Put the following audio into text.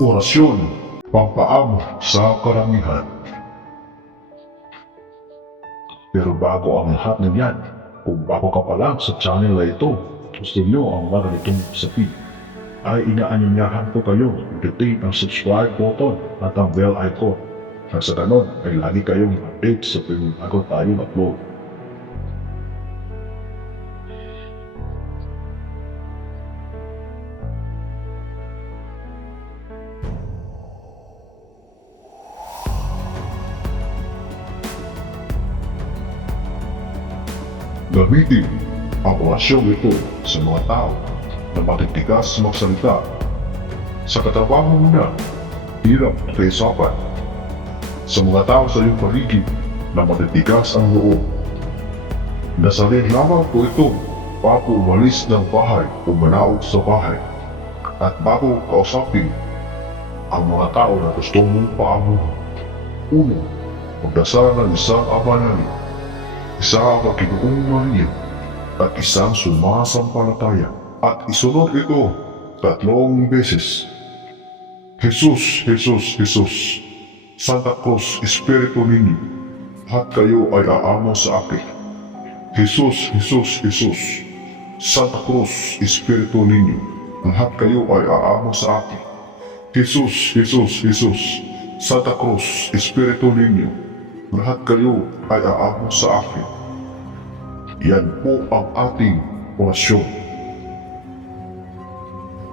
Orasyon, pampaamo sa karamihan. Pero bago ang lahat ng yan, kung bago ka pa lang sa channel na ito, gusto nyo ang mga ganitong sapi, ay inaanyayahan ko kayo i-click ang subscribe button at ang bell icon. At sa ganon ay lagi kayong update sa bago tayong upload. Gamitin ang orasyong ito sa mga tao na matitigas magsalita. Sa katrabaho mo na, hirap at kaisapan. Sa mga tao sa iyong paligid na matitigas ang loob. Nasalin lamang po ito bago umalis ng bahay o manaog sa bahay. At bago kausapin ang mga tao na gusto mong paamuhan. Una, magdasal ng isang abanalin. Isang Panginoong Maria at isang sumasampalataya at isunod ito 3 beses. Jesus, Jesus, Jesus, Santa Cruz, Espiritu ninyo, lahat kayo ay aamo sa akin. Jesus, Jesus, Jesus, Santa Cruz, Espiritu ninyo, lahat kayo ay aamo sa akin. Jesus, Jesus, Jesus, Santa Cruz, Espiritu ninyo, lahat kayo ay aamo sa akin. Yan po ang ating orasyon.